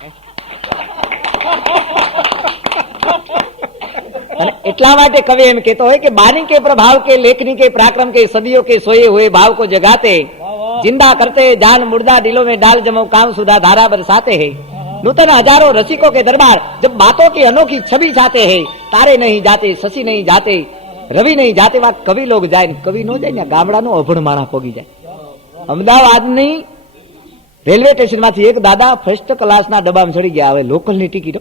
અને એટલા માટે કવિ એમ કહેતો હોય કે બાની કે પ્રભાવ કે लेखनी के पराक्रम के सदियों के सोए हुए भाव को जगाते जिंदा करते जान मुर्दा दिलों में डाल जमो काम सुधा धारा बरसाते हैं नूतन हजारों रसिकों के दरबार जब बातों की अनोखी छवि चाहते हैं तारे नहीं जाते शशि नहीं जाते रवि नहीं जाते वहां कवि लोग जाए कवि नो जाए गामड़ा नो अभण माणा पोगी जाए અમદાવાદની રેલવે સ્ટેશન માંથી એક દાદા ફર્સ્ટ ક્લાસના ડબ્બામાં ચડી ગયા. હવે લોકલની ટિકિટ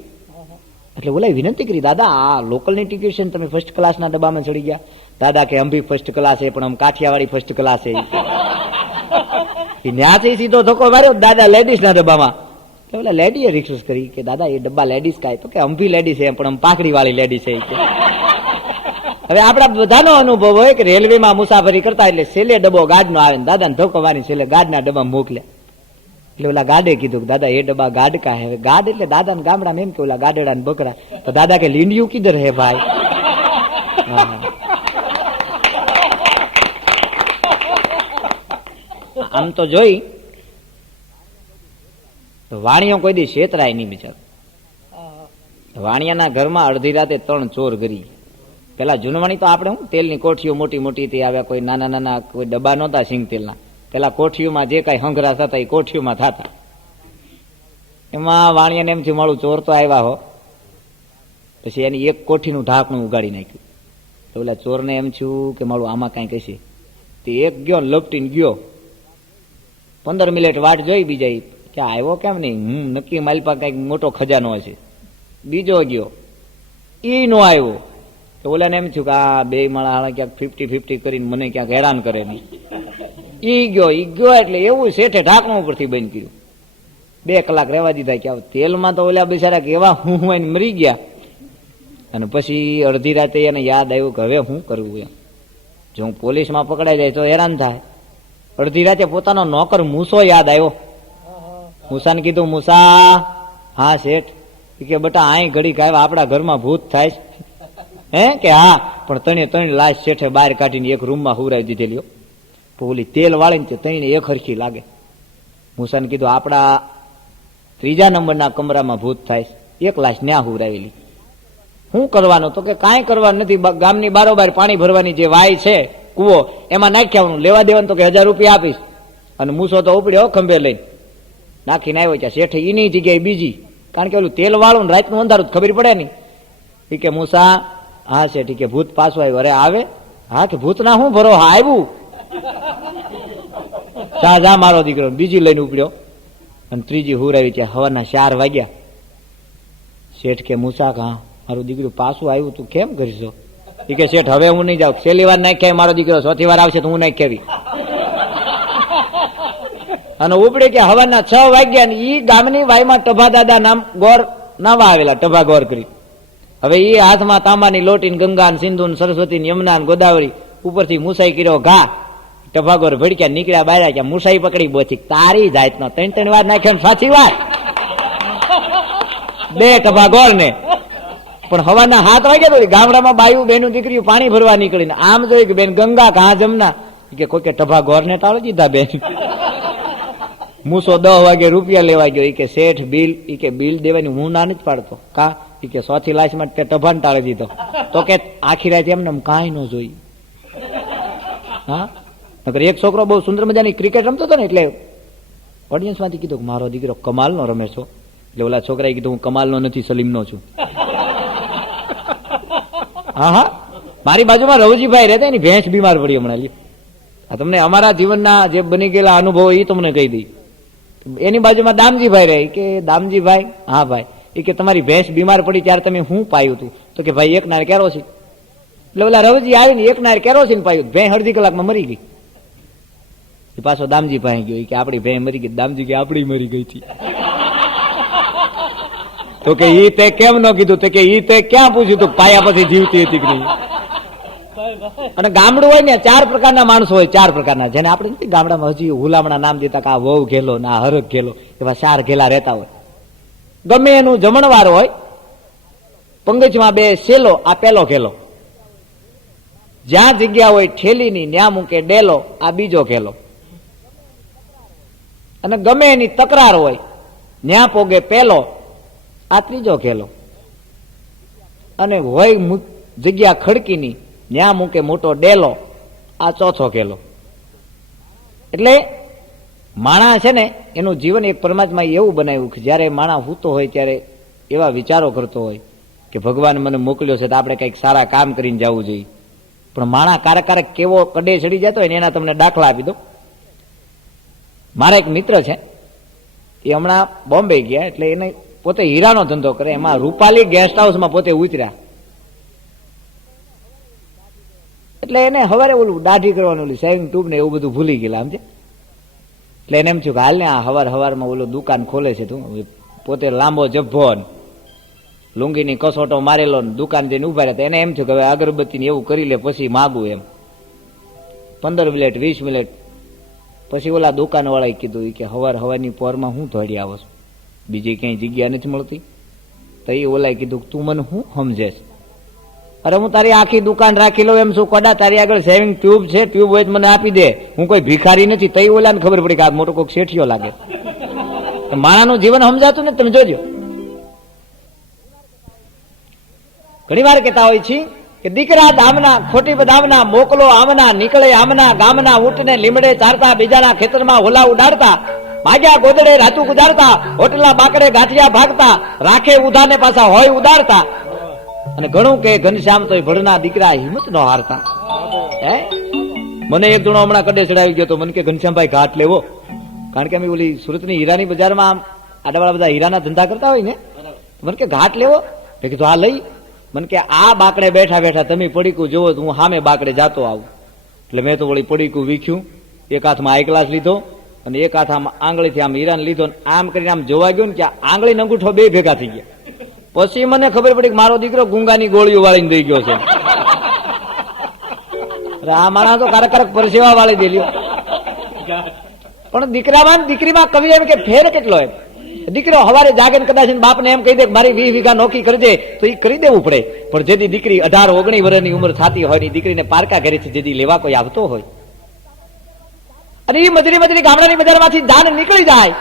એટલે ઓલા વિનંતી કરી દાદા આ લોકલની ટિકિટ છે તમે ફર્સ્ટ ક્લાસના ડબ્બામાં ચડી ગયા. દાદા કે અમ ભી ફર્સ્ટ ક્લાસ છે પણ આમ કાઠિયાવાડી ફર્સ્ટ ક્લાસ છે. ન્યાથી સીધો ધક્કો માર્યો દાદા લેડીઝ ના ડબ્બામાં. ઓલા લેડીએ રિક્વેસ્ટ કરી કે દાદા એ ડબ્બા લેડીઝ કાય તો કે અમ ભી લેડીઝ છે પણ આમ પાકડી વાળી લેડીઝ છે. હવે આપડા બધાનો અનુભવ હોય કે રેલવેમાં મુસાફરી કરતા એટલે છેલ્લે ડબ્બો ગાર્ડ નો આવે દાદા ને ધક્કો મારી છેલ્લે ગાર્ડ ના ડબ્બા મોકલ્યા. એટલે ઓલા ગાર્ડે કીધું દાદા એ ડબ્બા ગાર્ડ કા હે. ગાર્ડ એટલે દાદા ને ગામડા એમ કે ઓલા ગાડેડા ને બકરા. તો દાદા કે લીંડિયું કિધર હે ભાઈ. આમ તો જોઈ તો વાણિયો કોઈ દી છેતરાય નહીં બિચાર. વાણિયાના ઘરમાં અડધી રાતે 3 ચોર ગરી. પેલા જૂનવાણી તો આપણે હું તેલની કોઠીઓ મોટી મોટી થી આવ્યા, કોઈ નાના નાના કોઈ ડબ્બા નહોતા સિંગ તેલના. પેલા કોઠીઓમાં જે કઈ હંગરા થતા એ કોઠીઓમાં થતા. એમાં વાણિયાને એમ થયું મારું ચોર તો આવ્યા હો. પછી એની એક કોઠીનું ઢાંકણું ઉગાડી નાખ્યું. તો ઓલા ચોરને એમ થયું કે મારું આમાં કઈ કહેશે. તે એક ગયો લપટીને ગયો. 15 મિનિટ વાટ જોઈ બીજા કે આવ્યો કેમ નહીં, નક્કી માલપા કઈક મોટો ખજાનો હશે. બીજો ગયો ઈ નો આવ્યો. તો ઓલાને એમ થયું કે આ બે માળા ક્યાંક 50-50 કરીને મને ક્યાંક હેરાન કરે નહીં. ઈ ગયો એટલે એવું શેઠે ઢાંકણું ઉપરથી બંધ કર્યું. 2 કલાક રહેવા દીધા કે તેલમાં તો ઓલા બિચારા કેવા હું મરી ગયા. અને પછી અડધી રાતે એને યાદ આવ્યું કે હવે શું કરવું એમ. જો હું પોલીસમાં પકડાઈ જાય તો હેરાન થાય. અડધી રાતે પોતાનો નોકર મૂસો યાદ આવ્યો. મૂસાને કીધું મૂસા હા શેઠ કે બટા અહીં ઘડી આવ્યા આપણા ઘરમાં ભૂત થાય હે કે હા પણ 3 લાશ શેઠે બહાર કાઢીને એક રૂમમાં હુરાઈ દીધેલી. ઓલી તેલ વાળીને તે 3 એક હરખી લાગે. મૂસાને કીધું આપણા 3જા નંબરના કમરામાં ભૂત થાય, એક લાશ ન્યા હુરાવેલી. શું કરવાનું તો કે કાંઈ કરવાનું નથી, ગામની બારોબાર પાણી ભરવાની જે વાય છે કુવો એમાં નાખી આવવાનું, લેવા દેવાનું તો કે 1000 રૂપિયા આપીશ. અને મૂસો તો ઉપડ્યો ખંભે લઈને નાખીને આવ્યો ત્યાં શેઠે એની જગ્યાએ બીજી, કારણ કે ઓલું તેલ વાળું ને રાતનું અંધારું ખબર પડે નહીં. એ કે મૂસા હા શેઠ કે ભૂત પાછું આવ્યું. અરે આવે હા કે ભૂત ના હું ભરો હા આવ્યું. જા મારો દીકરો બીજી લઈને ઉપડ્યો અને 3જી હુરાવી ત્યાં હવાના 4 વાગ્યા. શેઠ કે મૂસા હા મારું દીકરું પાછું આવ્યું તું કેમ કરીશો? એ કે શેઠ હવે હું નહીં જાઉં, છેલ્લી વાર નાખ્યા મારો દીકરો, 4થી વાર આવશે તો હું નાખી આવી. અને ઉપડે કે હવાના 6 વાગ્યા ને ઈ ગામની વાયમાં ટભા દાદા નામ ગોર નાવા આવેલા, ટભા ગોર કરી. હવે એ હાથમાં તાંબાની લોટી ગંગા સિંધુ સરસ્વતી યમુના ગોદાવરી ઉપરથી મુસાઈ કર્યો ઘા. ટભાગોર ભડક્યા નીકળ્યા બાર્યા કે મુસાઈ પકડી બોથી તારી જાત નો 3 વાર નાખ્યો 4થી વાર 2 ટભાગોર ને. પણ હવાના 7 વાગ્યા તો ગામડામાં બાયું બેનું દીકરીઓ પાણી ભરવા નીકળીને આમ જોઈ કે બેન ગંગા ઘા જમના કે કોઈ કે ટભાગોર ને ટાળી દીધા બેન. મૂસો 10 વાગે રૂપિયા લેવા ગયો. કે શેઠ બિલ કે બિલ દેવાની હું ના નથી પાડતો કા કે 100થી લાશ માટે ટભાને ટાળી દીધો. તો કે આખી રાત એમને કાંઈ ન જોઈ. હા એક છોકરો બહુ સુંદર મજાની ક્રિકેટ રમતો હતો ને એટલે ઓડિયન્સ માંથી કીધું મારો દીકરો કમાલ નો રમે છો. એટલે ઓલા છોકરાએ કીધું હું કમાલ નો નથી સલીમ નો છું. હા મારી બાજુમાં રવજીભાઈ રહેતા એની ભેંસ બીમાર પડી હમણાં. આ તમને અમારા જીવનના જે બની ગયેલા અનુભવો એ તમને કહી દઈ. એની બાજુમાં દામજીભાઈ રહે કે દામજીભાઈ હા ભાઈ એ કે તમારી ભેંસ બીમાર પડી ત્યારે તમે શું પાયું હતું? તો કે ભાઈ 1 નાર કેરોસીન. એટલે ઓલા રવજી આવીને 1 નાર કેરોસીન પાયું, ભેંસ અડધી કલાકમાં મરી ગઈ. પાછો દામજી પાસે ગયો કે આપડી ભેં મરી ગઈ. દામજી કે આપડી મરી ગઈ હતી. તો કે ઈ તે કેમ ન કીધું? તો કે ઈ તે ક્યાં પૂછ્યું તું પાયા પછી જીવતી હતી કે નહીં? અને ગામડું હોય ને 4 પ્રકારના માણસો હોય, 4 પ્રકારના, જેને આપણે નથી ગામડામાં હજી હુલામણા નામ દેતા કે આ વહુ ઘેલો ને આ હરક ઘેલો, એવા 4 ઘેલા રહેતા હોય. ગમે એનું જમણવાર હોય, પંગજમાં 2 સેલો, આ પેલો ઘેલો. જ્યાં જગ્યા હોય ઠેલીની ન્યા મૂકે ડેલો, આ બીજો ઘેલો. અને ગમે એની તકરાર હોય ન્યા પોગે પેલો, આ ત્રીજો ખેલો, અને હોય જગ્યા ખડકીની, ન્યા મૂકે મોટો ડેલો, આ ચોથો ખેલો. એટલે માણસ છે ને એનું જીવન એક પરમાત્મા એવું બનાવ્યું કે જયારે માણસ સૂતો હોય ત્યારે એવા વિચારો કરતો હોય કે ભગવાન મને મોકલ્યો છે તો આપણે કંઈક સારા કામ કરીને જવું જોઈએ. પણ માણસ કારક કારક કેવો કડે ચડી જતો હોય ને એના તમને દાખલા આપી દો. મારા એક મિત્ર છે, એ હમણાં બોમ્બે ગયા, એટલે એને પોતે હીરાનો ધંધો કરે, એમાં રૂપાલી ગેસ્ટ હાઉસમાં પોતે ઉતર્યા. એટલે એને હવારે ઓલું દાઢી કરવાનું, ઓલું સેવિંગ ટ્યુબ ને એવું બધું ભૂલી ગયેલા સમજે. એટલે એને એમ થયું કે હાલ ને આ હવારમાં ઓલું દુકાન ખોલે છે, તું પોતે લાંબો જભ્ભો લુંગીની કસોટો મારેલો દુકાન જઈને ઉભા રહ્યા. એને એમ થયું કે હવે અગરબત્તી એવું કરી લે પછી માગું એમ. 15 મિનિટ 20 મિનિટ પછી ઓલા દુકાન વાળાએ કીધું કે હવાની પોરમાં હું દોડી આવો છું, બીજી ક્યાંય જગ્યા નથી મળતી. તો એ ઓલાએ કીધું તું મને હું સમજે? અરે હું તારી આખી દુકાન રાખી લઉં એમ શું કડા, તારી આગળ સેવિંગ ટ્યુબ છે, ટ્યુબ હોય મને આપી દે, હું કોઈ ભિખારી નથી. તઈ ઓલાને ખબર પડી કે આ મોટો કોઈક શેઠિયો લાગે. માણાનું જીવન સમજાતું ને, તમે જોજો. ઘણી વાર કહેતા હોય છે કે દીકરા દામના ખોટી બદામના, મોકલો આમના, નીકળે આમના, ગામના ઊંટને લીમડે ચારતા, બીજાના ખેતરમાં હોલા ઉડાડતા, ભાગ્યા ગોદડે રાતું ગુજારતા, હોટલા બાકડે ગાંઠિયા ભાગતા, રાખે ઉધાને પાછા હોય ઉડાડતા. અને ઘણું કે ઘનશ્યામ તો ભણના દીકરા હિંમત નો હારતા. હે મને એક જણો હમણાં કડે ચડાવી ગયો તો મને કે ઘનશ્યામભાઈ ઘાટ લેવો, કારણ કે અમે ઓલી સુરતની હીરાની બજારમાં આડાવાળા બધા હીરાના ધંધા કરતા હોય ને, મને કે ઘાટ લેવો. મેં કીધું હા લઈ. મને કે આ બાકડે બેઠા બેઠા તમે પડીકું જોવો તો હું સામે બાકડે જાતો આવું. એટલે મેં તો વળી પડીકું વીખ્યું, એક હાથમાં આઈ ગ્લાસ લીધો અને એક હાથમાં આંગળીથી આમ હીરાને લીધો, આમ કરીને આમ જોવા ગયો ને કે આંગળી ને અંગૂઠો બે ભેગા થઈ ગયા. પછી મને ખબર પડી કે મારો દીકરો ગુંગાની ગોળીઓ વાળીને દઈ ગયો છે. આ માણસ તો કારક કારક પરસેવા વાળી દેલી. પણ દીકરામાં દીકરીમાં કવિ એમ કે ફેર કેટલો એમ. દીકરો હવારે જાગે કદાચ બાપને એમ કહી દે મારી 20 વીઘા નોકરી કરજે તો એ કરી દેવું પડે. પણ જેથી દીકરી 18-19 વર્ષની ઉંમર થતી હોય ની દીકરીને પારકા ઘરેથી જેથી લેવા કોઈ આવતો હોય, અને એ મજરી ગામડાની બજારમાંથી જાન નીકળી જાય,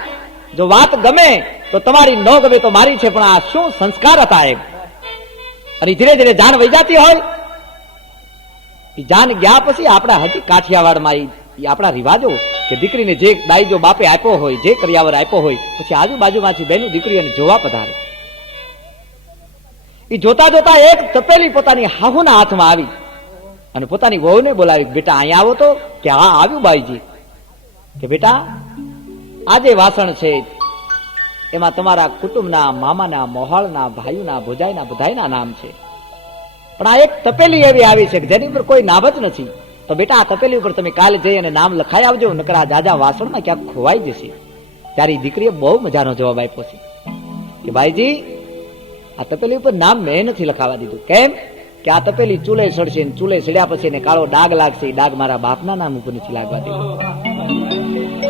જો વાત ગમે તો તમારી ન ગમે તો મારી છે, પણ આ શું સંસ્કાર હતા એમ. અને ધીરે ધીરે જાન વહી જતી હોય, એ જાન ગયા પછી આપણા હજી કાઠિયાવાડમાં આપણા રિવાજો કે દીકરીને જે દાઈજો બાપે આપ્યો હોય, જે કરિયાવર આપ્યો હોય, પછી આજુબાજુમાંથી બેનું દીકરીઓને જોવા પધારે. એ જોતા જોતા એક તપેલી પોતાની હાહુના હાથમાં આવી અને પોતાની વહુને બોલાવી, બેટા અહીંયા આવો તો. કે હા આવ્યું બાઈજી. કે બેટા આજે વાસણ છે એમાં તમારા કુટુંબના, મામાના, મોહાળના, ભાઈઓના, ભોજાઈના બધાયના નામ છે, પણ આ એક તપેલી એવી આવી છે કે જેની ઉપર કોઈ નામ જ નથી. તો બેટા આ તપેલી ઉપર તમે કાલે જઈ અને નામ લખાઈ આવજો, નકર આ જાજા વાસણમાં ક્યાંક ખોવાઈ જશે. ત્યારે દીકરીએ બહુ મજાનો જવાબ આપ્યો છે કે ભાઈજી આ તપેલી ઉપર નામ મેં નથી લખાવા દીધું. કેમ? કે આ તપેલી ચૂલે સડશે, ચૂલે સડ્યા પછી એને કાળો ડાઘ લાગશે, એ ડાઘ મારા બાપના નામ ઉપર નથી લાગવા દીધું.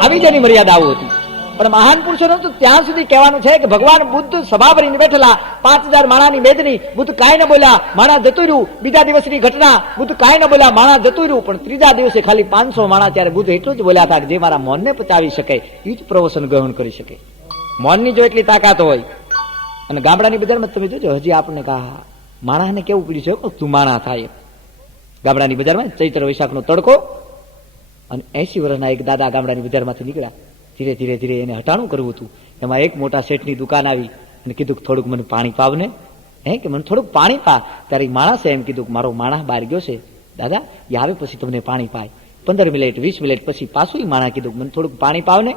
આવી જેની મર્યાદાઓ હતી. પણ મહાન પુરુષોને તો ત્યાં સુધી કહેવાનું છે કે ભગવાન બુદ્ધ સભા ભરીને બેઠેલા, 5000 માણાની મેદની, બુદ્ધ કાંઈ ન બોલ્યા, માણા જતું રહ્યું. બીજા દિવસની ઘટના, બુદ્ધ કાંઈ ન બોલ્યા, માણા જતું રહ્યું. પણ ત્રીજા દિવસે ખાલી 500 માણા, ત્યારે બુદ્ધ એટલું જ બોલ્યા હતા કે જે મારા મનને પચાવી શકે એ જ પ્રવચન ગ્રહણ કરી શકે. મનની જો એટલી તાકાત હોય. અને ગામડાની બજારમાં તમે જોજો હજી આપણને કહા માણાને કેવું પીડ્યું છે, તું માણા થાય. ગામડાની બજારમાં ચૈત્ર વૈશાખનો તડકો, અને 80 વર્ષના એક દાદા ગામડાની બજારમાંથી નીકળ્યા. ધીરે ધીરે ધીરે એને હટાણું કરવું હતું. એમાં એક મોટા શેઠની દુકાન આવી અને કીધું કે થોડુંક મને પાણી પાવને. કે મને થોડુંક પાણી પા. ત્યારે માણસે એમ કીધું કે મારો માણસ બહાર ગયો છે દાદા, એ આવે પછી તમને પાણી પાય. 15 મિનિટ 20 મિનિટ પછી પાછું માણા કીધું મને થોડુંક પાણી પાવને,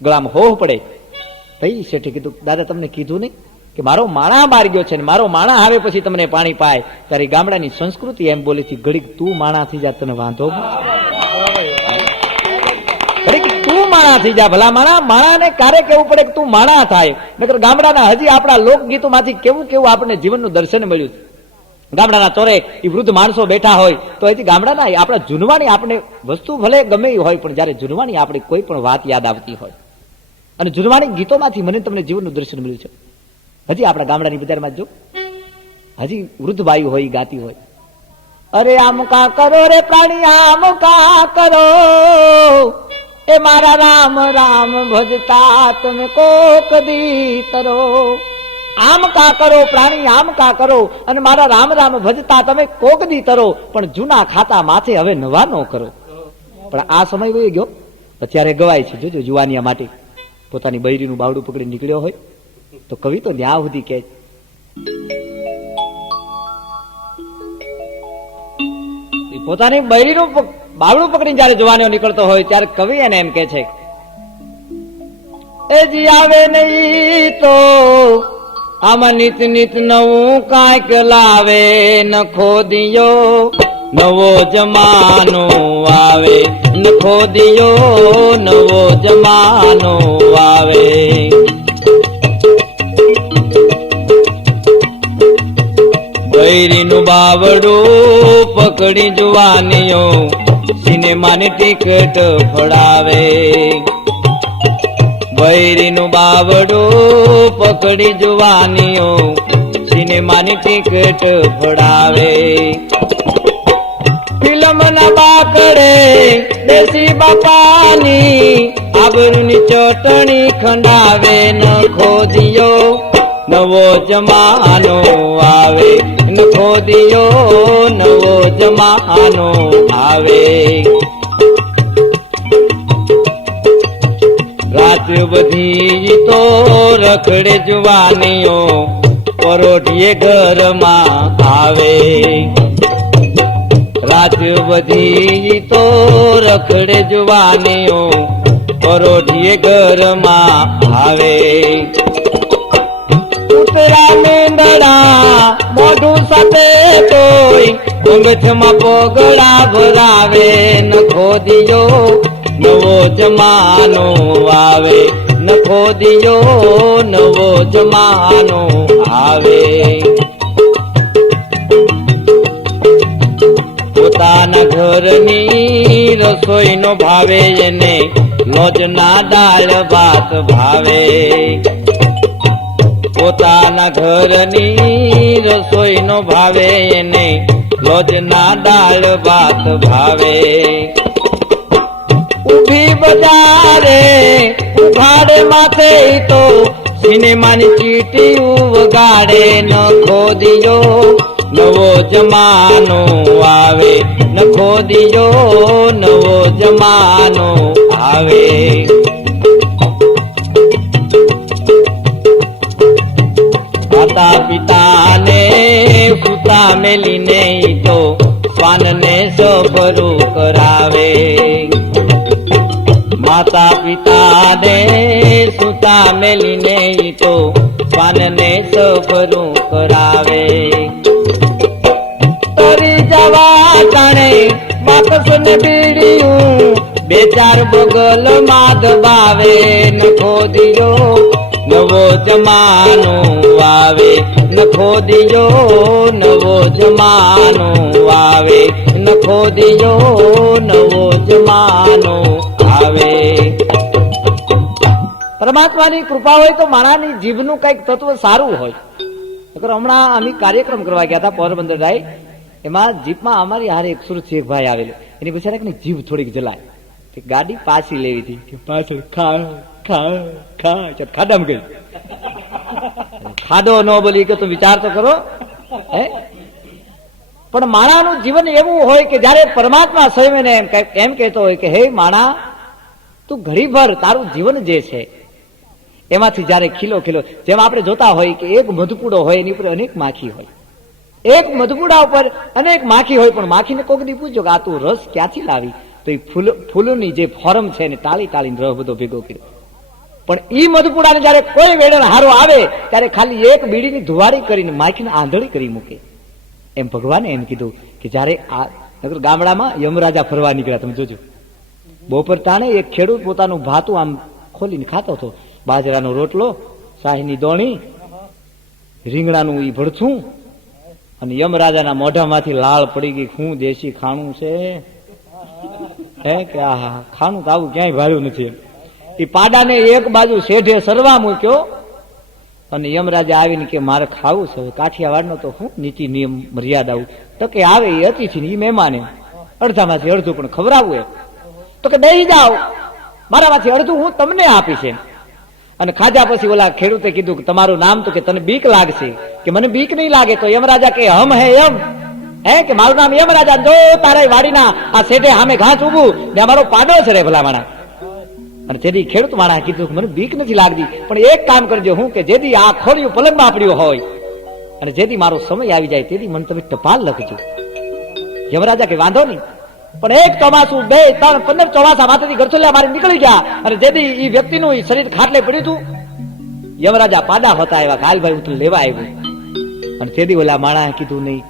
ગળામાં હોહ પડે. ભાઈ શેઠે કીધું દાદા તમને કીધું નહીં કે મારો માણા બહાર ગયો છે ને મારો માણા આવે પછી તમને પાણી પાય. ત્યારે ગામડાની સંસ્કૃતિ એમ બોલી હતી, ઘડીક તું માણા થઈ જા તને વાંધો, તું માણા થઈ જા ભલા માણા. માણાને ક્યારે કેવું પડે કે તું માણા થાય. નકર ગામડાના હજી આપણા લોકગીતોમાંથી કેવું કેવું આપણને જીવનનું દર્શન મળ્યું. ગામડાના ચોરે એ વૃદ્ધ માણસો બેઠા હોય તો એથી ગામડાના આપણા જૂનવાણી આપણે વસ્તુ ભલે ગમે હોય, પણ જયારે જૂનવાણી આપણી કોઈ પણ વાત યાદ આવતી હોય, અને જૂનવાણી ગીતોમાંથી મને તમને જીવનનું દર્શન મળ્યું છે. હજી આપણા ગામડાની બજારમાં જો હજી વૃદ્ધ બાઈ હોય ગાતી હોય, અરે આમ કા કરો રે પ્રાણી આમ કા કરો, એ મારા રામ રામ ભજતા તમે કોક દી તરો. આમ કા કરો પ્રાણી, આમ કા કરો, અને મારા રામ રામ ભજતા તમે કોક દી તરો, પણ જૂના ખાતા માથે હવે નવા ન કરો. પણ આ સમય વયો ગયો. અત્યારે ગવાય છે, જોજો જુવાનિયા માટે પોતાની બૈરીનું બાવડું પકડી નીકળ્યો હોય તો કવિ તો ત્યાં સુધી કે પોતાની બૈરીનું બાવડું પકડીને જયારે જુવાનીઓ નીકળતો હોય ત્યારે કવિ એને એમ કે છે, એ જી આવે નહીં તો આમાં નિત નિત નવું કાંઈક લાવે, નખો દિયો નવો જમાનો આવે, નખો દિયો નવો જમાનો આવે. બૈરીનું બાવડું પકડી જુવાનીઓ સિનેમાની ટિકિટ ફળાવે. બૈરીનું બાવડું પકડી જુવાનીઓ સિનેમાની ટિકિટ ફળાવે. ફિલ્મના બાકડે દેશી બાપાની આબરૂની ચટણી ખંડાવે, નખો દિયો નવો જમાનો આવે, નખો દિયો નવો જમાનો આવે. રાત બધી તો રખડે જુવાનીઓ પરોઠીએ ઘરમાં આવે. રાત બધી તો રખડે જુવાનીઓ પરોઠીએ ઘરમાં આવે. ઉતરા મેંદડા મોઢું સાથે તોય અંગઠમાં પગડા ભરાવે, નખો દિયો નવો જમાનો આવે, નખો દિયો નવો જમાનો આવે. પોતાના ઘરની રસોઈનો ભાવે એને લોજના દાળ ભાત ભાવે. પોતાના ઘરની રસોઈનો ભાવે એને લોજના દાળ ભાત ભાવે. ઉભી બજારે ઉઘાડે માથે તો સિનેમાની ચીટી વગાડે, નખો દિયો નવો જમાનો આવે, નખો દિયો નવો જમાનો આવે. માતા પિતાને સુતા મેલીને તો શ્વાનને સફરું કરાવે. માતા પિતાને સુતા મેલીને તો શ્વાનને સફરું કરાવે. તરી જવા જાણે બાકસને બીડીયું બે ચાર બગલ માં દબાવે, નખો દિયો નવો જમાનો આવે, નખો દિયો નવો જમાનો આવે, નખો દિયો નવો જમાનો આવે. પરમાત્માની કૃપા હોય તો માણાની જીભનું કઈક તત્વ સારું હોય. હમણાં અમે કાર્યક્રમ કરવા ગયા હતા પોરબંદર રાય, એમાં જીપમાં અમારી હારે એક સુરતથી એક ભાઈ આવેલો, એની બિચારા જીભ થોડીક જલાય, ગાડી પાછી લેવી હતી, પાછળ ખા ખા ખા ખાડામાં ગઈ. ખાડો ન બોલી કે તું વિચાર તો કરો. હે પણ માણાનું જીવન એવું હોય કે જયારે પરમાત્મા સ્વયં એમ કહેતો હોય કે હે માણા, તું ઘડીભર તારું જીવન જે છે એમાંથી જયારે ખીલો ખીલો, જેમ આપણે જોતા હોય કે એક મધપૂડો હોય એની ઉપર અનેક માખી હોય, એક મધપૂડા ઉપર અનેક માખી હોય, પણ માખીને કોક દી પૂછજો કે આ તું રસ ક્યાંથી લાવી, તો એ ફૂલોની જે ફોરમ છે એને ટાળી ટાળીને રસ બધો ભેગો કર્યો. પણ ઈ મધપૂડાને જયારે કોઈ વેડણ હારો આવે ત્યારે ખાલી એક બીડીની ધુવાડી કરીને માખીને આંધળી કરી મૂકે. એમ ભગવાને એમ કીધું કે જયારે આ ગામડામાં યમરાજા ફરવા નીકળ્યા, તમે જોજો બપોર ટાણે એક ખેડૂત પોતાનું ભાતું આમ ખોલીને ખાતો હતો, બાજરાનો રોટલો, શાહીની દોણી, રીંગણાનું ઈ ભડથું, અને યમરાજાના મોઢામાંથી લાળ પડી ગઈ, શું દેશી ખાણું છે હે કે આ ખાણું તો આવું ક્યાંય ભાડ્યું નથી. એ પાડાને એક બાજુ શેઢે સરવા મૂક્યો અને યમરાજા આવીને કે મારે ખાવું છે. કાઠિયાવાડનો તો શું નીતિ નિયમ મર્યાદા, તો કે આવે એ અતિથિ એ મહેમાન, અડધામાંથી અડધું પણ ખવડાવવું એમ, તો કે બેસી જાઓ. મારામાંથી અડધું હું તમને આપીશ એમ. અને ખાધા પછી ઓલા ખેડૂતે કીધું કે તમારું નામ તો કે તને બીક લાગશે, કે મને બીક નહીં લાગે. તો યમરાજા કે હમ હે એમ, હે કે મારું નામ યમરાજા, જો તારા વાડીના આ શેઢે સામે ઘાસ ઉગું ને અમારો પાડો છે રે ભલા માણા. અને જેથી ખેડૂત માણા કીધું કે મને બીક નથી લાગતી, પણ એક કામ કરજો, હું કે જેથી આ ખોડિયું પલંગમાં પડ્યું હોય અને જેથી મારો સમય આવી જાય તેથી મને તમે ટપાલ લખજો. યમરાજા કે વાંધો નહીં. પણ એક ચોમાસું, 2, 3, 15 ચોમાસા માથેથી ગરચોલિયા મારી નીકળી ગયા અને જેથી એ વ્યક્તિનું શરીર ખાટલે પડ્યું હતું. યમરાજા પાડા હોતા આવ્યા, હાલ ભાઈ હું તને લેવા આવ્યો. અને તેથી ઓલા માણા કીધું નહીં,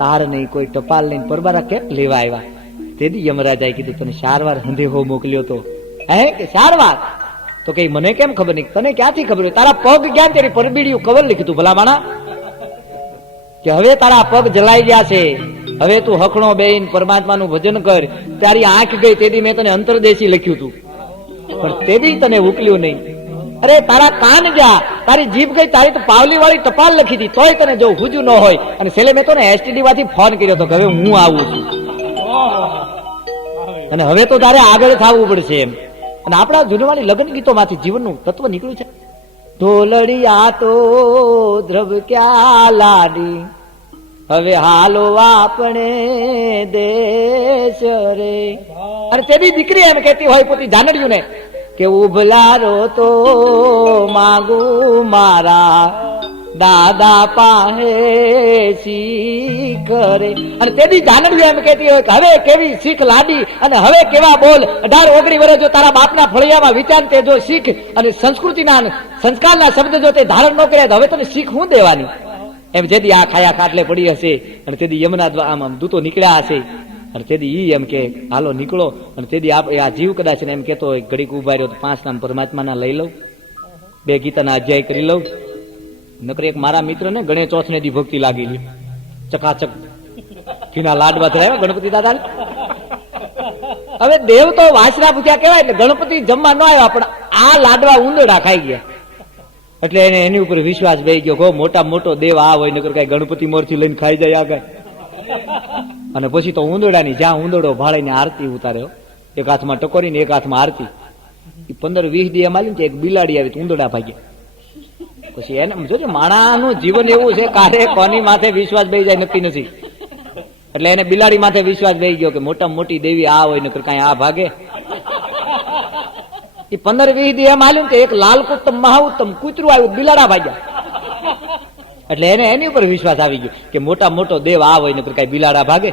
તાર નહીં, કોઈ ટપાલ નહીં, પરબારા કેમ લેવા આવ્યા? તેથી યમરાજાએ કીધું તને 4 વાર સંદેહો મોકલ્યો તો, હે કે 4 વાર? તો કે મને કેમ ખબર નહીં? તને ક્યાંથી ખબર હોય? તારા પગ ક્યાં તેરી પરબીડિયું કવર લખ્યું ભલા માણા, કે હવે તારા પગ જલાઈ ગયા છે, હવે તું હખણો બેન પરમાત્માનું ભજન કર. તારી આંખ ગઈ તેથી મેં તને અંતરદેશી લખ્યું હતું, પણ તેથી તને ઉકલ્યું નહીં. અરે તારા કાન ગયા, તારી જીભ ગઈ, તારી તો પાવલી વાળી ટપાલ લખી હતી, તોય તને જો હુજુ ન હોય. અને છેલ્લે મેં તો ને એસટીડી માંથી ફોન કર્યો હતો કે હવે હું આવું છું અને હવે તો તારે આગળ થવું પડશે એમ. અને આપણા જૂનવાણી લગ્ન ગીતો માંથી જીવનનું તત્વ નીકળ્યું છે. ઢોલડિયા તો દ્રવ ક્યાં લાડી, હવે હાલો આપણે દેશ રે. અને તેની દીકરી એમ કહેતી હોય પોતી જાનડિયું ને કે ઉભલારો તો માંગુ મારા દાદા પાહે શીખ રે. અને તેની જાનડિયું એમ કહેતી હોય કે હવે કેવી શીખ લાડી અને હવે કેવા બોલ. 18-19 વર્ષ જો તારા બાપના ફળિયામાં વિચાર તે જો શીખ અને સંસ્કૃતિના સંસ્કારના શબ્દ જો તે ધારણ ન કર્યા તો હવે તને શીખ હું દેવાની એમ. જેથી આ ખાયા ખાટલે પડી હશે અને તેથી યમના આમ દૂતો નીકળ્યા હશે અને તેથી ઈ એમ કે હાલો નીકળો. અને તેથી આ જીવ કદાચ એમ કેતો હોય ઘડીક ઉભા રહ્યો તો 5 નામ પરમાત્માના લઈ લઉં, 2 ગીતાના અધ્યાય કરી લઉં. નકર એક મારા મિત્ર ને ગણેશ ચોથ ને દી ભક્તિ લાગેલી, ચકાચક ઘીના લાડવા થયા ગણપતિ દાદા. હવે દેવ તો વાસરા પૂછ્યા કેવાય એટલે ગણપતિ જમવા ન આવ્યા, પણ આ લાડવા ઉંદરડા ખાઈ ગયા એટલે એને એની ઉપર વિશ્વાસ બેસી ગયો. મોટા મોટો દેવ આ હોય નકર કઈ ગણપતિ મોરથી લઈને ખાઈ જાય આગળ. અને પછી તો ઉંદરડાની જ્યાં ઉંદરડો ભાળીને આરતી ઉતાર્યો, એક હાથમાં ટકોરી ને એક હાથમાં આરતી. 15-20 દી એમાં એક બિલાડી આવી તો ઉંદરડા ભાગ્યા. પછી એને જોજો માણાનું જીવન એવું છે, કારે કોની માથે વિશ્વાસ બેસી જાય નક્કી નથી. એટલે એને બિલાડી માથે વિશ્વાસ બેસી ગયો કે મોટા મોટી દેવી આ હોય નકર કઈ આ ભાગે. એ 15-20 દી એમ હાલ્યું કે એક લાલ કુત્તમ મહાઉત્તમ કૂતરું આવ્યું, બિલાડા ભાગ્યા. એટલે એને એની ઉપર વિશ્વાસ આવી ગયો કે મોટા મોટો દેવ આ હોય નકર કઈ બિલાડા ભાગે.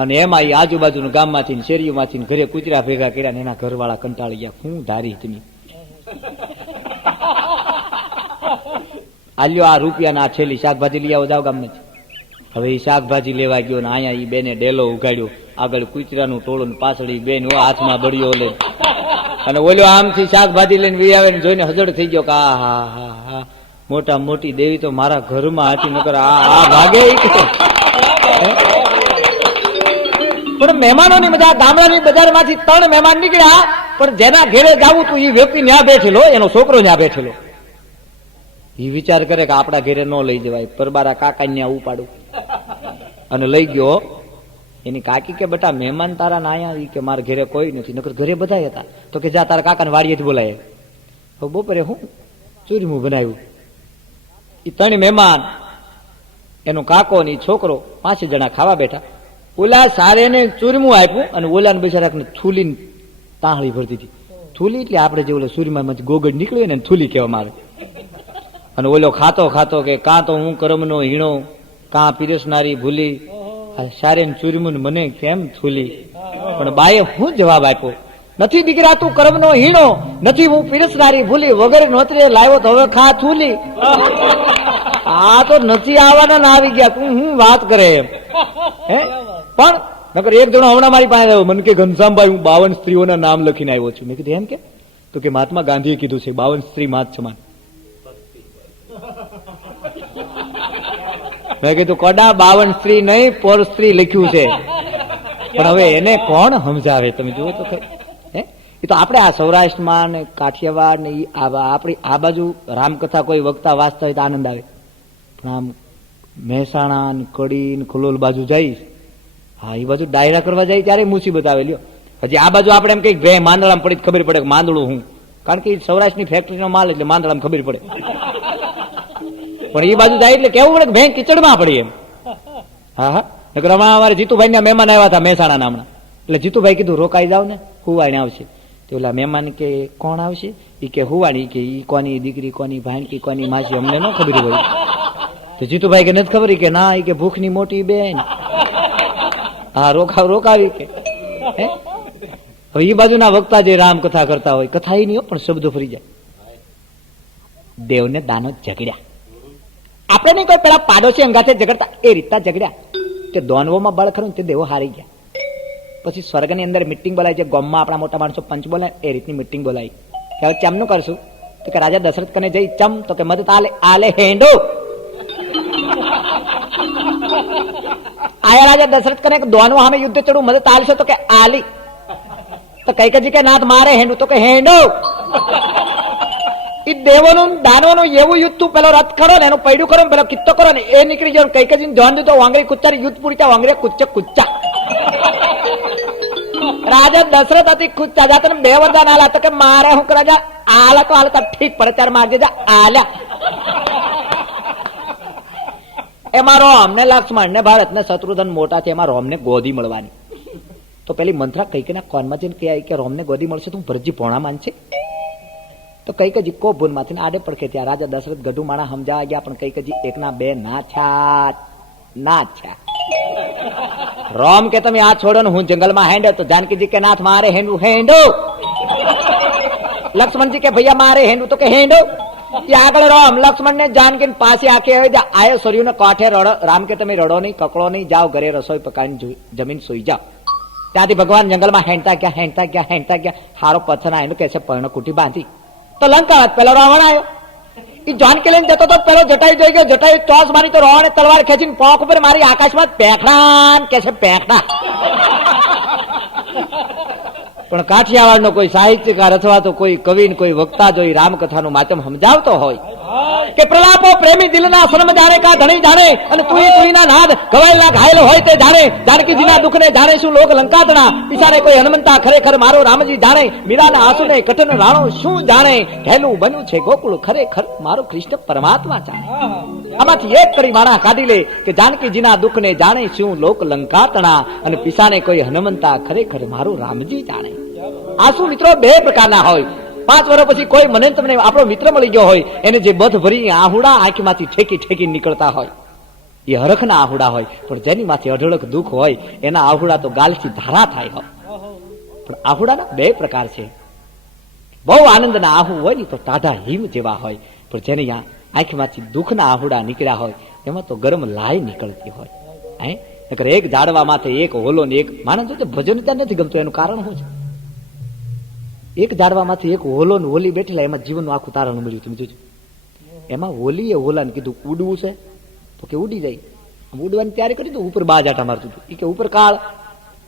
અને એમાં એ આજુબાજુનું ગામમાંથી શેરીઓમાંથી ઘરે કૂતરા ભેગા કર્યા ને એના ઘરવાળા કંટાળી ગયા. હું ધારી તમે આલ્યો આ રૂપિયાના આ છેલ્લી શાકભાજી લઈ આવો જાવ ગામને. હવે એ શાકભાજી લેવા ગયો ને અહીંયા એ બેને ડેલો ઉગાડ્યો, આગળ કૂતરાનું ટોળું, પાછળ બેન હાથમાં બળ્યો લે અને ઓલો આમથી શાકભાજી લઈને વી આવે ને જોઈને હજડ થઈ ગયો કે આ હા હા હા મોટા મોટી દેવી તો મારા ઘરમાં હતી નકર આ ભાગે. પણ મહેમાનોની મજા, ગામડાની બજારમાંથી 3 મહેમાન નીકળ્યા, પણ જેના ઘેરે જાવું તું એ વ્યક્તિ ત્યાં બેઠેલો, એનો છોકરો ત્યાં બેઠેલો. એ વિચાર કરે કે આપણા ઘેરે ન લઈ જવાય, પરબારા કાકા ત્યાં ઉપાડું અને લઈ ગયો. એની કાકી કે બેટા મહેમાન તારા ના આયા? કે મારા ઘરે કોઈ નથી, નકર ઘરે બધા હતા. તો કે જા તારા કાકાને વાડીએથી બોલાય. હવે બપોરે હું ચૂરમું બનાવ્યું. એ 3 મહેમાન, એનો કાકો ને છોકરો, 5 જણા ખાવા બેઠા. ઓલા સારે ને ચૂરમું આપ્યું અને ઓલાને બિચારાને થૂલીને તાહળી ભરતી હતી. થૂલી એટલે આપણે જે ઓલો સૂર્યમાંથી ગોગડ નીકળ્યો ને થૂલી કહેવામાં આવે. અને ઓલો ખાતો ખાતો કે કાં તો હું કર્મનો હીણો, કાં પીરસનારી ભૂલી, સારે ચૂરમું મને કેમ થૂલી. પણ બાએ હું જવાબ આપ્યો, નથી દીકરા તું કર્મનો હીણો, નથી હું પીરસનારી ભૂલી, વગર નોતરે લાવ્યો તો હવે ખા થૂલી. આ તો નથી આવવાના ના આવી ગયા, તું હું વાત કરે એમ. હે પણ નકર એક જણો હમણાં મારી પાસે આવ્યો, મને કે ઘનશ્યામભાઈ હું 52 સ્ત્રીઓના નામ લખીને આવ્યો છું. મેં કીધું એમ કે? તો કે મહાત્મા ગાંધીએ કીધું છે 52 સ્ત્રી માત સમાન. મેં કીધું કોડા 52 સ્ત્રી નહીં, પર સ્ત્રી લખ્યું છે. પણ હવે એને કોણ સમજાવે? તમે જુઓ તો ખરી. હે એ તો આપણે આ સૌરાષ્ટ્રમાં ને કાઠિયાવાડ ને આપણી આ બાજુ રામકથા કોઈ વક્તા વાંચતા હોય તો આનંદ આવે. પણ આમ મહેસાણા ને કડી ને ખલોલ બાજુ જઈશ, હા એ બાજુ ડાયરા કરવા જાય ત્યારે મુસીબત આવે. લ્યો હજી આ બાજુ આપણે એમ કઈ માંદળામાં પડી ખબર પડે કે માંદળું હું, કારણ કે સૌરાષ્ટ્રની ફેક્ટરીનો માલ એટલે માંદળામાં ખબર પડે. પણ એ બાજુ જાય એટલે કેવું પડે કે ભેં કીચડમાં પડી એમ. હા હા, હમણાં અમારે જીતુભાઈ ના મહેમાન આવ્યા હતા મહેસાણા હમણાં, એટલે જીતુભાઈ કીધું રોકાઈ જાવ ને, હુવાઈને આવશે. તો ઓલા મહેમાન કે કોણ આવશે? એ કે હુવાણી, કે ઈ કોની દીકરી, કોની ભાણકી, કોની માસી, અમને ન ખબર હોય. તો જીતુભાઈ કે નથી ખબર? કે ના, એ કે ભૂખની મોટી બેન. હા, રોકાવી કે. હવે એ બાજુના વક્તા જે રામ કથા કરતા હોય, કથા એ નહીં પણ શબ્દો ફરી જાય. દેવને દાનો ઝઘડ્યા, આપણે નહીં કોઈ પેલા પાડોશી અંગાથે ઝઘડતા એ રીતના ઝઘડ્યા કે દોનવોમાં બળ ખરું તે દેવો હારી ગયા. પછી સ્વર્ગની અંદર મિટિંગ બોલાય છે, ગામમાં આપણા મોટા માણસો પંચ બોલાય એ રીતની મિટિંગ બોલાય. કે હવે ચમનું કરશું? તો કે રાજા દશરથ કને જઈ ચમ, તો કે મદદ આલે હેંડો. આયા રાજા દશરથ કને દોનવો સામે યુદ્ધ ચડું, મદદ આલશો? તો કે આલી. તો કઈકજી કે નાથ મારે હેંડું, તો કે હેંડો. એ દેવોનું દાનોનું એવું યુદ્ધ, તું પેલો રથ કરો ને એનું પૈડું કરો ને પેલો કિત્તો કરો ને એ નીકળી જાય. કઈકજી જોન દીધો વાંગરી કુચ્ચા યુદ્ધ પૂરી થાય, વાંગરે કુચ્ચા. રાજા દશરથ હતી કુચ્ચા જાત ને 2 વરદાન આલા. તો કે મારે હું રાજા આલા તો આલા ઠીક પડે, ચાર માર દેજા આલ્યા. એમાં રોમ ને લક્ષ્મણ ને ભારત ને શત્રુઘ્ન મોટા છે, એમાં રોમ ને ગોદી મળવાની. તો પેલી મંત્રા કઈક ના કોનમાં જઈને કહે કે રોમ ને ગોદી મળશે, તું ભરજી ભોણા માનશે? તો કઈક હજી કો ભૂલ માંથી આડે પડખે ત્યાં રાજા દશરથ ગઢુ માણા સમજાવા ગયા, પણ કઈક હજી 1 ના 2 ના છા. રોમ કે તમે આ છોડો ને હું જંગલમાં હેંડે, તો જાનકીજી કે નાથ મારે હેંડું હેંડો. લક્ષ્મણજી કે ભૈયા મારે હેંડું, તો કે હેંડો. આગળ રોમ લક્ષ્મણ ને જાનકી પાસે આખે આયો સર્યું ને કાંઠે રડો. રામ કે તમે રડો નહીં, કકડો નહીં, જાઓ ઘરે રસોઈ પકાવીને જમીન સુઈ જાઓ. ત્યાંથી ભગવાન જંગલમાં હેંડતા ગયા. હારો પથ્થર આવેલું કે છે પર્ણ કુટી બાંધી. તો લંકા પેલો રાવણ આવ્યો, એ જાનકી લઈને જતો તો પેલો જટાઈ જોઈ ગયો. જટાઈ ટોસ મારી તો રાવણે તલવાર ખેંચીને પોંખ ઉપર મારી આકાશમાં પેખડા કે છે પેખડા. પણ કાઠિયાવાડ નો કોઈ સાહિત્યકાર અથવા તો કોઈ કવિ, કોઈ વક્તા જો રામકથાનું માધ્યમ સમજાવતો હોય કે પ્રલાપો પ્રેમી દિલના શરમ જાણે કા ધણી જાણે, અને તુઈના નાદ ગવાયેલા ઘાયલ હોય તે જાણે, જાનકીજીના દુઃખને જાણે શું લોક લંકાતણા, પિસારે કોઈ હનુમંતા ખરેખર મારો રામજી જાણે, મીરાના આંસુને કઠન રાણો શું જાણે, કહેલું બન્યું છે ગોકુળ ખરેખર મારો કૃષ્ણ પરમાત્મા જાણે. આમાંથી એક કરી માણા કાઢી લે કે જાનકીજીના દુઃખને જાણે શું લોક લંકાતણા, અને પિસાને કોઈ હનુમંતા ખરેખર મારું રામજી જાણે. આ શું મિત્રો 2 પ્રકારના હોય. 5 વર્ષ પછી કોઈ મને તમને આપણો મિત્ર મળી ગયો હોય, એને જે બધ ભરી આહુડા આંખમાંથી ઠેકી નીકળતા હોય એ હરખના આહુડા હોય, પણ જેની માથે અઢળક દુઃખ હોય એના આહુડા તો ગાલથી ધારા થાય હોય. પણ આહુડાના 2 પ્રકાર છે. બહુ આનંદના આહુ હોય ને તો ટાઢા હિમ જેવા હોય, પણ જેની આંખમાંથી દુઃખના આહુડા નીકળ્યા હોય એમાં તો ગરમ લાઈ નીકળતી હોય. એક ઝાડવા માથે એક હોલો ને એક માણસ ભજન ત્યાં નથી ગમતું, એનું કારણ શું છે? એક ઝાડવામાંથી એક હોલો ને હોલી બેઠેલા, એમાં જીવનનું આખું તારણ મળ્યું. તમે જોજો, એમાં હોલીએ હોલાને કીધું ઉડવું છે, તો કે ઉડી જાય. ઉડવાની તૈયારી કરી તો ઉપર બાજ આટા મારતું હતું. એ કે ઉપર કાળ,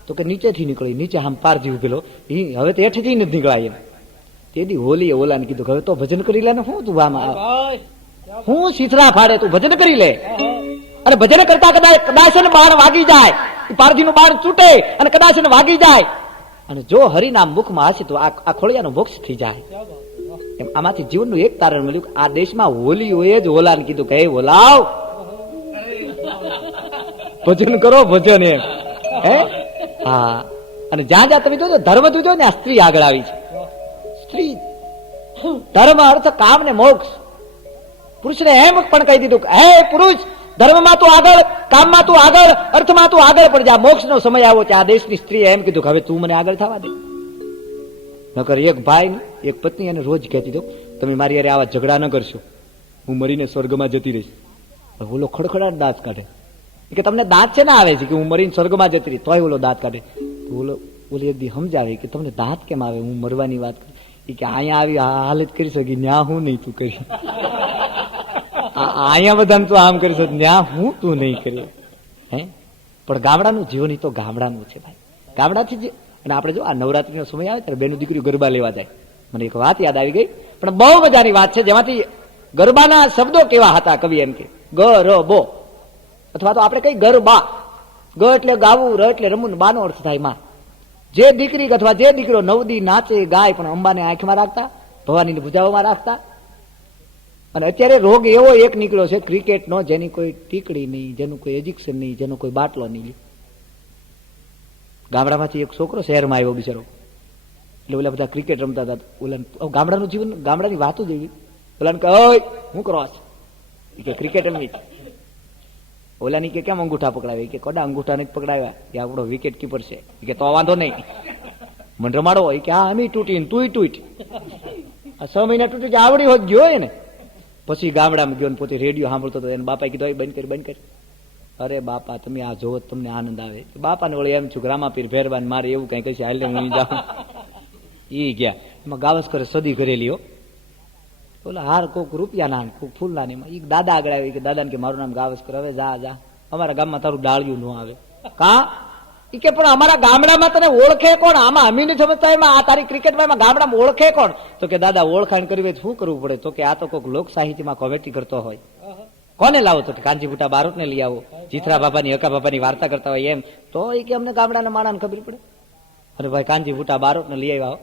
તો કે નીચેથી નીકળી, નીચે આમ પારજી ઉભેલો, હવે તો હેઠેથી નથી નીકળાય એમ. તેથી હોલીએ હોલાને કીધું હવે તો ભજન કરી લે ને, હું તું આમાં હું શીથડા ફાડે, તું ભજન કરી લે. અને ભજન કરતા કદાચ બાણ વાગી જાય, પારજી નું બાણ તૂટે અને કદાચ વાગી જાય, અને જો હરિનામ મુખમાં હશે તો આ ખોળિયાનો મોક્ષ થઈ જાય. એમ આમાંથી જીવનનું એક તારણ મળ્યું. આ દેશમાં હોલીઓએ જ હોલાને કીધું કે હે હોલાવ ભજન કરો, ભજન એમ. હા, અને જ્યાં તમે જોજો ધર્મ જોજો ને આ સ્ત્રી આગળ આવી છે. સ્ત્રી ધર્મ અર્થ કામ ને મોક્ષ. પુરુષને એમ પણ કહી દીધું હે પુરુષ, ધર્મમાં તું આગળ, કામમાં તું આગળ, અર્થમાં તું આગળ પડી જા. મોક્ષ નો સમય આવ્યો ત્યાં આ દેશની સ્ત્રીએ એમ કીધું કે હવે તું મને આગળ થવા દે. નકર એક ભાઈ એક પત્ની એને રોજ કહેતી દો તમે મારી યારે આવા ઝઘડા ન કરશો, હું મરીને સ્વર્ગમાં જતી રહીશ. ઓલો ખડખડાટ દાંત કાઢે કે તમને દાંત છે ને આવે છે કે હું મરીને સ્વર્ગમાં જતી રહી, તોય ઓલો દાંત કાઢે. ઓલી એક દી સમજાવે કે તમને દાંત કેમ આવે, હું મરવાની વાત કરી કે અહીંયા આવી હાલત કરી શકી, ન્યા હું નહીં તું કરી, અહીંયા બધા તું આમ કરી શકે, ન્યા હું તું નહીં કરી. પણ ગામડાનું જીવન તો ગામડાનું છે ભાઈ. ગામડાથી જ. અને આપણે જો આ નવરાત્રીનો સમય આવે ત્યારે બેનું દીકરીઓ ગરબા લેવા જાય. મને એક વાત યાદ આવી ગઈ, પણ બહુ મજાની વાત છે, જેમાંથી ગરબાના શબ્દો કેવા હતા. કવિ એમ કે ગરબો, અથવા તો આપણે કઈ ગરબા. ગ એટલે ગાવું, ર એટલે રમવું, બાનો અર્થ થાય માં. જે દીકરી અથવા જે દીકરો નવદી નાચે ગાય પણ અંબાને આંખમાં રાખતા, ભવાનીની ભુજાઓમાં રાખતા. અને અત્યારે રોગ એવો એક નીકળ્યો છે ક્રિકેટનો, જેની કોઈ ટીકડી નહીં, જેનું કોઈ એજિક્શન નહીં, જેનો કોઈ બાટલો નહીં. ગામડામાંથી એક છોકરો શહેરમાં આવ્યો બિચારો, એટલે ઓલા બધા ક્રિકેટ રમતા હતા. ઓલા ગામડાનું જીવન, ગામડાની વાતો જેવી. ઓલા કે ઓય હું કરો કે ક્રિકેટ રમી. ઓલાની કે કેમ અંગૂઠા પકડાવે, કે કોડા અંગૂઠા નથી પકડાવ્યા, કે આપણો વિકેટ કીપર છે, કે તો વાંધો નહીં મને રમાડો. કે હા અમી તૂટી તુંય તૂટ, આ 6 મહિના તૂટી કે આવડી હોત ગયો હોય ને. પછી ગામડામાં ગયો ને પોતે રેડિયો સાંભળતો હતો. એને બાપાએ કીધું બંધ કરી બંધ કરી. અરે બાપા તમે આ જોવો તમને આનંદ આવે. બાપાને વળી એમ છું રામાપીર ભેરવાન મારે એવું કઈ કઈ હાલે હું જાઉં. ઈ ગયા એમાં ગાવસ્કરે સદી કરેલી હો. બોલા હાર કોક રૂપિયા ના કોક ફૂલ ના એ દાદા આગળ આવી કે દાદા ને કે મારું નામ ગાવસ્કર, હવે જા જા અમારા ગામમાં તારું ડાળિયું ન આવે. કા ઈ કે પણ અમારા ગામડામાં તને ઓળખે કોણ? આમાં અમી નથી સમજતા, એમાં આ તારી ક્રિકેટમાં એમાં ગામડામાં ઓળખે કોણ? તો કે દાદા ઓળખાણ કરવી શું કરવું પડે? તો કે આ તો કોઈક લોક સાહિત્યમાં કોમેડી કરતો હોય. કોને લાવો? તો કાંજી બુટા બારોટ ને લઈ આવો, જીથરા બાપાની હકા બાપાની વાર્તા કરતા હોય એમ. તો એ કે અમને ગામડાના માણસને ખબર પડે. અરે ભાઈ કાંજી બુટા બારોટ ને લઈ આવ્યા.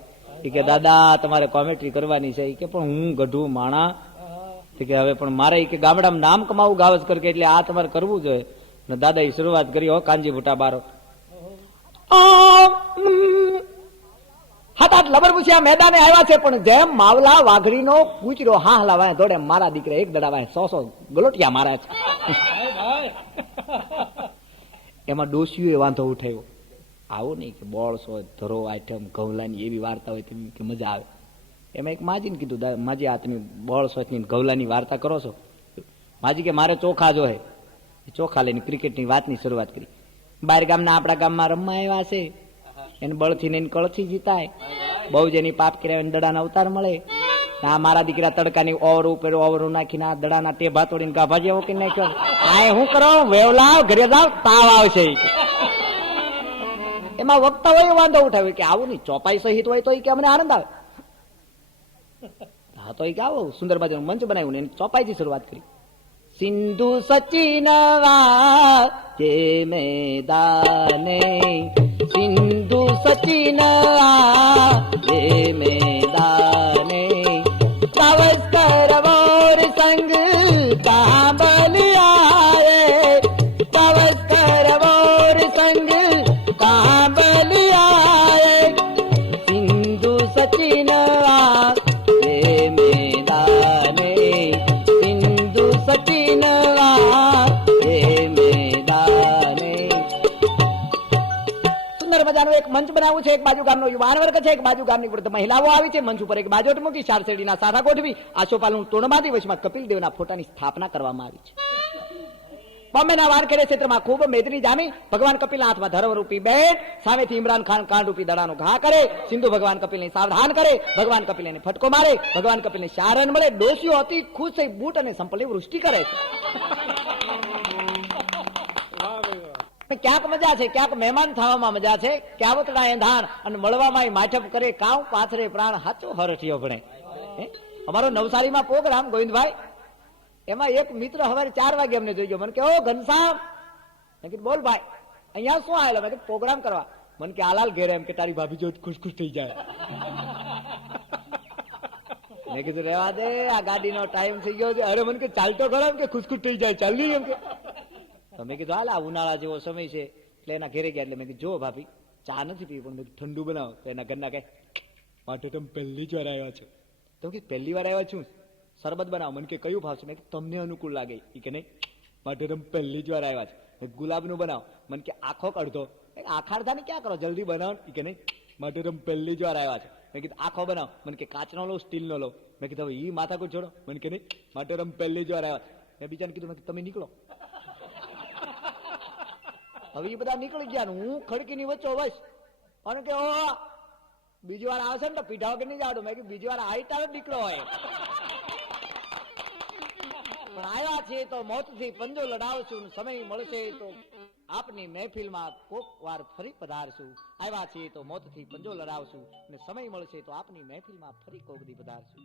એ કે દાદા તમારે કોમેન્ટ્રી કરવાની છે. કે પણ હું ગઢું માણા, કે હવે પણ મારે કે ગામડામાં નામ કમાવું ગાવસ્કર કે, એટલે આ તમારે કરવું જોઈએ. ને દાદા એ શરૂઆત કરી હો કાંજી બુટા બારોટ. હાથ લબર પૂછ્યા મેદાને આવ્યા છે, પણ જેમ માવલા વાઘડીનો કૂચરો હા હલાવાય દોડે, મારા દીકરા એક દડાવાય 100 ગલોટિયા મારા છે. એમાં ડોસીઓ વાંધો ઉઠાવ્યો. આવું નહીં કે બોળસો ધરો આઈટમ ગૌલાની એવી વાર્તા હોય કે મજા આવે. એમાં એક માજીને કીધું માજી આ તમે બોળસો ગૌલાની વાર્તા કરો છો? માજી કે મારે ચોખા જો હે. ચોખા લઈને ક્રિકેટની વાતની શરૂઆત કરી. બાર ગામના આપણા ગામમાં રમવા આવ્યા છે, એને બળથી ને કળથી જીતાય, બહુ જેની પાપ કર્યા દડાના અવતાર મળે. આ મારા દીકરા તડકાની ઓવર ઉપર ઓવરું નાખીને આ દડાના ટેભા તોડીને ગાભા જેવો કે નાખ્યો. આ હું કરો વેવલાવ ઘરે જાવ તાવ આવશે. એમાં વક્તા હોય વાંધો ઉઠાવ્યો કે આવું નહીં, ચોપાઈ સહિત હોય તો કે અમને આનંદ આવે. હા તો કે આવો સુંદર મજાનું મંચ બનાવ્યું ને ચોપાઈથી શરૂઆત કરી. સિંધુ સચિન જે મેદાને, સિંધુ સચિન જે મેદાને, ગાવસ્કર વોર સંગ કાબલિયાએ, ગાવસ્કર વોર સંગ કાબલિયાએ, સિંધુ સચિન જે મેદાને, સિંધુ સચિન જે મેદાને. સુંદર મજાનું એક મંચ બનાવવું છે. એક બાજુ ગામનો યુવાન વર્ગ છે, એક બાજુ ગામની વૃદ્ધ મહિલાઓ આવી છે. મંચ ઉપર એક બાજોટ મૂકી 4 શેરડીના સારા ગોઠવી આશોપાલનું તોરણમાં દિવસમાં કપિલદેવના ફોટાની સ્થાપના કરવામાં આવી છે. બોમ્બેના વારખેડે ક્ષેત્રમાં ખૂબ મેદની જામી. ભગવાન કપિલના હાથમાં ધર્મરૂપી બેટ, સામેથી ઇમરાન ખાન કાંડરૂપી દડાનો ઘા કરે. સિંધુ ભગવાન કપિલને સાવધાન કરે, ભગવાન કપિલ એને ફટકો મારે, ભગવાન કપિલને 4 રન મળે. ડોસીઓ અતિ ખુશ થઈ બૂટ અને સંપલની વૃષ્ટિ કરે છે. ક્યાંક મજા છે, ક્યાંક મહેમાન થવામાં મજા છે, ક્યાવતડા એંધાણ અને મળવામાં માઠપ કરે, કાવ પાથરે પ્રાણ હાચો હરઠિયો ભણે. અમારો નવસારીમાં પ્રોગ્રામ ગોવિંદભાઈ, એમાં એક મિત્ર સવારે 4 વાગે અમને જોઈ ગયો. મને કે ઓ ઘનશ્યામ, મેં કીધું બોલ ભાઈ અહીંયા શું આવેલો? મેં કીધું પ્રોગ્રામ કરવા. મને કે આલાલ ઘેરે એમ કે તારી ભાભી જો ખુશ ખુશ થઈ જાય. મેં કીધું રેવા દે, આ ગાડીનો ટાઈમ થઈ ગયો છે. અરે મને કે ચાલતો ખરો એમ કે ખુશ ખુશ થઈ જાય, ચાલી એમ કે. તો મેં કીધું હાલ આ ઉનાળા જેવો સમય છે એટલે એના ઘેરે ગયા. એટલે મેં કીધું જો ભાભી ચા નથી પીવી પણ મેં ઠંડુ બનાવો. તો એના ઘરના કહે માટે તમે પહેલી જ વાર આવ્યા છો? તો કે પહેલી વાર આવ્યા છું. શરબત બનાવો. મને કે કયું ભાવશે? મેં તમને અનુકૂળ લાગે એ કે નહીં, માટે તમે પહેલી જ વાર આવ્યા છો. ગુલાબનું બનાવો. મને કે આખો અડધો. આખાડતા ને ક્યાં કરો, જલ્દી બનાવો એ કે નહીં, માટે તમે પહેલી જ વાર આવ્યા છો. મેં કીધું આખો બનાવો. મને કે કાચનો લો સ્ટીલનો લો. મેં કીધું હવે એ માથા કોઈ છોડો. મને કે નહીં, માટે તમે પહેલી જ વાર આવ્યા. મેં બીજાને કીધું તમે નીકળો. હવે એ બધા નીકળી ગયા, હું ખડકીની વચ્ચે બસ. અને કે બીજી વાર આવશે ને તો પીઠા વગર નહીં જાવ. મેં કીધું બીજી વાર આવી તારે નીકળો હોય. પણ આવ્યા છે તો મોતથી પંજો લડાવશું, સમય મળશે તો આપની મહેફિલમાં કોક વાર ફરી પધારશું. આવ્યા છે તો મોતથી પંજો લડાવશું, અને સમય મળશે તો આપની મહેફિલમાં ફરી કોક દી પધારશું.